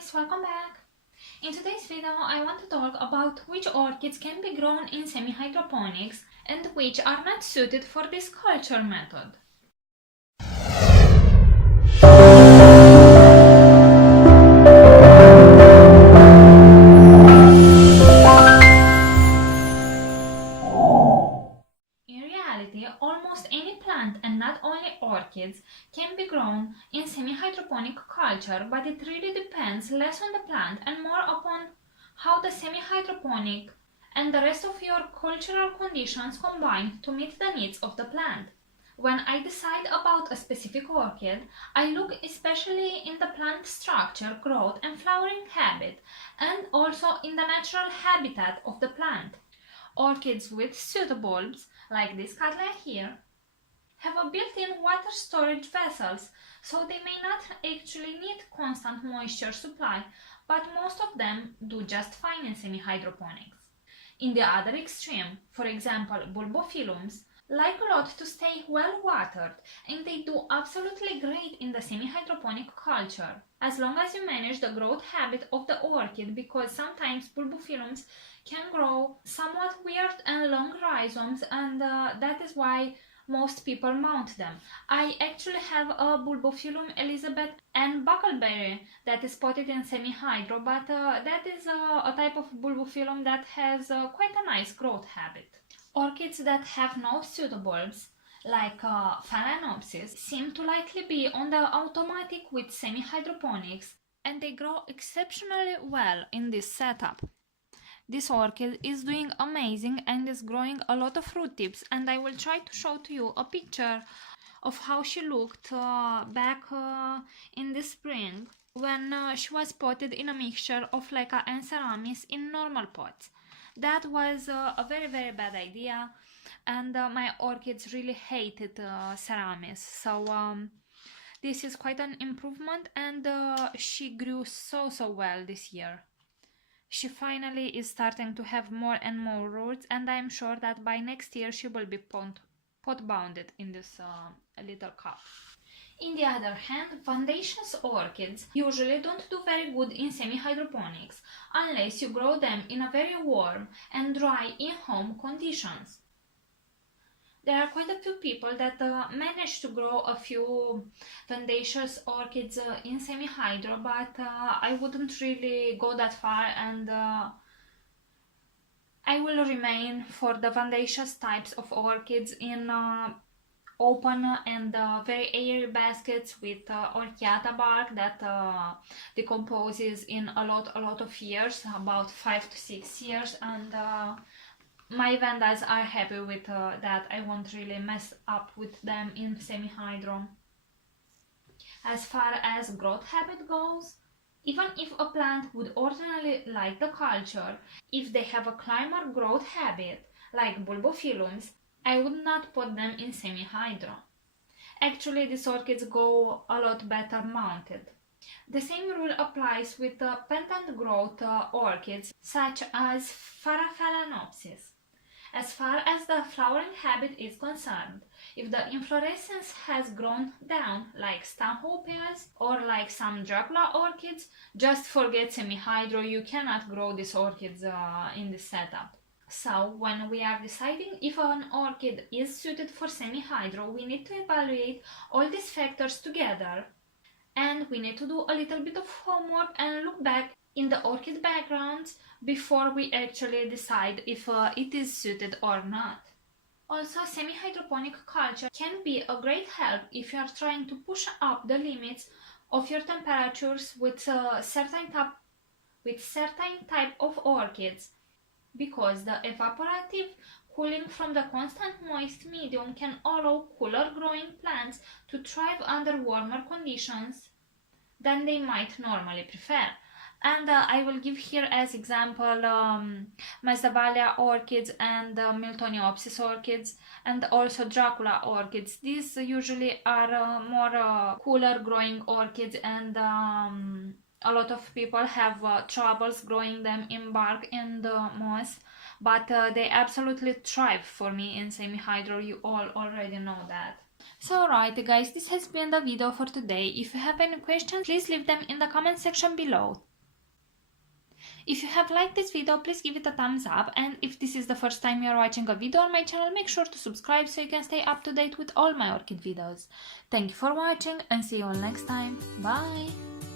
guys, welcome back! In today's video I want to talk about which orchids can be grown in semi-hydroponics and which are not suited for this culture method. Almost any plant, and not only orchids, can be grown in semi-hydroponic culture, but it really depends less on the plant and more upon how the semi-hydroponic and the rest of your cultural conditions combine to meet the needs of the plant. When I decide about a specific orchid, I look especially in the plant structure, growth and flowering habit, and also in the natural habitat of the plant. Orchids with pseudobulbs, like this cattleya here, have a built-in water storage vessels, so they may not actually need constant moisture supply, but most of them do just fine in semi-hydroponics. In the other extreme, for example, bulbophyllums, like a lot to stay well watered, and they do absolutely great in the semi-hydroponic culture, as long as you manage the growth habit of the orchid, because sometimes bulbophyllums can grow somewhat weird and long rhizomes, and that is why most people mount them. I actually have a bulbophyllum Elizabeth and buckleberry that is potted in semi-hydro, but that is a type of bulbophyllum that has quite a nice growth habit. Orchids that have no pseudobulbs, like phalaenopsis, seem to likely be on the automatic with semi-hydroponics, and they grow exceptionally well in this setup. This orchid is doing amazing and is growing a lot of root tips, and I will try to show to you a picture of how she looked back in the spring when she was potted in a mixture of leca and ceramis in normal pots. That was a very bad idea, and my orchids really hated ceramis, so this is quite an improvement, and she grew so well this year. She finally is starting to have more and more roots, and I am sure that by next year she will be pot bounded in this little cup. In the other hand, vandaceous orchids usually don't do very good in semi-hydroponics unless you grow them in a very warm and dry in-home conditions. There are quite a few people that manage to grow a few vandaceous orchids in semi-hydro, but I wouldn't really go that far, and I will remain for the vandaceous types of orchids in open and very airy baskets with orchiata bark that decomposes in a lot of years, about 5 to 6 years, and my vandas are happy with that. I won't really mess up with them in semi-hydro. As far as growth habit goes, even if a plant would ordinarily like the culture, if they have a climber growth habit, like bulbophyllums, I would not put them in semi-hydro. Actually, these orchids go a lot better mounted. The same rule applies with pendant growth orchids, such as phalaenopsis. As far as the flowering habit is concerned, if the inflorescence has grown down, like stanhopeas or like some dracula orchids, just forget semi-hydro. You cannot grow these orchids in this setup. So, when we are deciding if an orchid is suited for semi-hydro, we need to evaluate all these factors together, and we need to do a little bit of homework and look back in the orchid backgrounds before we actually decide if it is suited or not. Also, semi-hydroponic culture can be a great help if you are trying to push up the limits of your temperatures with certain type of orchids, because the evaporative cooling from the constant moist medium can allow cooler growing plants to thrive under warmer conditions than they might normally prefer. And I will give here as example Masdevallia orchids and Miltoniopsis orchids, and also Dracula orchids. These usually are more cooler growing orchids, and a lot of people have troubles growing them in bark and moss, but they absolutely thrive for me in semi-hydro. You all already know that. So alright guys, this has been the video for today. If you have any questions, please leave them in the comment section below. If you have liked this video, please give it a thumbs up, and if this is the first time you are watching a video on my channel, make sure to subscribe so you can stay up to date with all my orchid videos. Thank you for watching and see you all next time. Bye!